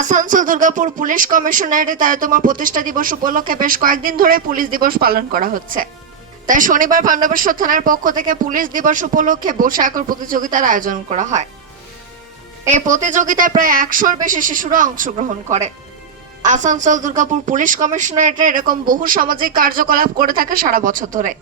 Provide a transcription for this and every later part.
Asansol Durgapur police কমিশনারেটে তেরোতম প্রতিষ্ঠা দিবস উপলক্ষে বেশ কয়েকদিন ধরে পুলিশ দিবস পালন করা হচ্ছে। তাই শনিবার পাণ্ডবেশ্বর থানার পক্ষ থেকে পুলিশ দিবস উপলক্ষে আঁকার প্রতিযোগিতার আয়োজন করা হয়। এই প্রতিযোগিতায় প্রায় একশোর বেশি শিশুরা অংশগ্রহণ করে। আসানসোল দুর্গাপুর পুলিশ কমিশনারেটে এরকম বহু সামাজিক কার্যকলাপ করে থাকে সারা বছর ধরে।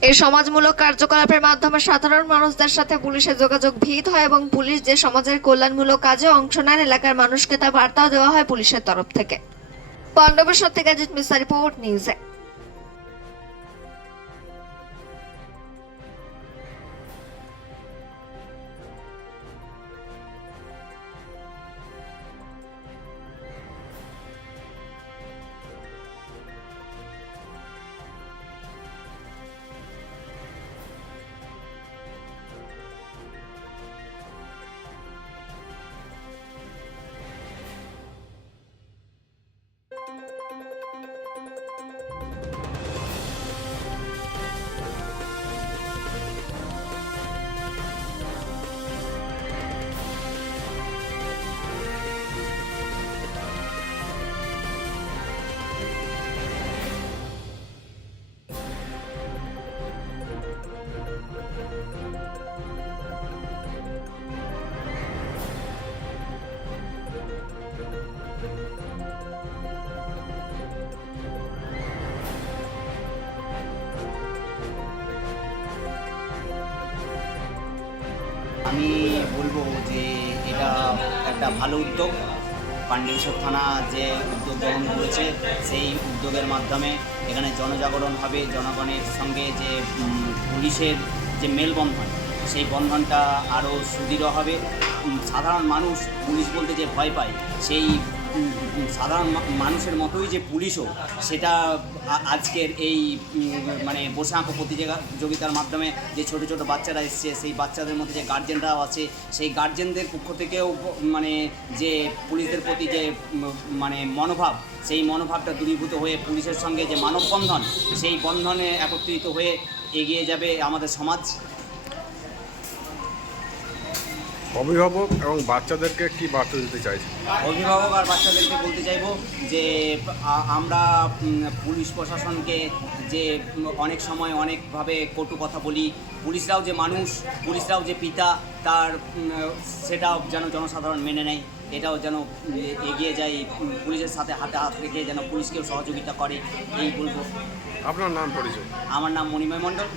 এই সমাজমূলক কার্যকলাপের মাধ্যমে সাধারণ মানুষদের সাথে পুলিশের যোগাযোগ ভিত হয় এবং পুলিশ যে সমাজের কল্যাণমূলক কাজে অংশ নেন, এলাকার মানুষকে তা বার্তাও দেওয়া হয় পুলিশের তরফ থেকে। পাণ্ডবেশ্বর থেকে জিত মিসা রিপোর্ট, নিউজে। আমি বলব যে এটা একটা ভালো উদ্যোগ। পাণ্ডেশ্বর থানা যে উদ্যোগ গ্রহণ করেছে, সেই উদ্যোগের মাধ্যমে এখানে জনজাগরণ হবে। জনগণের সঙ্গে যে পুলিশের যে মেলবন্ধন, সেই বন্ধনটা আরও সুদৃঢ় হবে। সাধারণ মানুষ পুলিশ বলতে যে ভয় পায়, সেই সাধারণ মানুষের মতোই যে পুলিশও, সেটা আজকের এই মানে বসে আঁকো প্রতিযোগিতার মাধ্যমে যে ছোট ছোট বাচ্চারা এসছে, সেই বাচ্চাদের মধ্যে যে গার্জেনরাও আছে, সেই গার্জেনদের পক্ষ থেকেও মানে যে পুলিশদের প্রতি যে মানে মনোভাব, সেই মনোভাবটা দূরীভূত হয়ে পুলিশের সঙ্গে যে মানববন্ধন, সেই বন্ধনে একত্রিত হয়ে এগিয়ে যাবে আমাদের সমাজ। অভিভাবক এবং বাচ্চাদেরকে কি বার্তা দিতে চাইছে অভিভাবক আর বাচ্চাদেরকে বলতে চাইব যে আমরা পুলিশ প্রশাসনকে যে অনেক সময় অনেকভাবে কটু কথা বলি পুলিশরাও যে মানুষ পুলিশরাও যে পিতা তার সেটাও যেন জনসাধারণ মেনে নেয় এটাও যেন এগিয়ে যায় পুলিশের সাথে হাতে হাত রেখে যেন পুলিশকেও সহযোগিতা করে এই বলব। আপনার নাম পরিচয়? আমার নাম মণিময় মণ্ডল।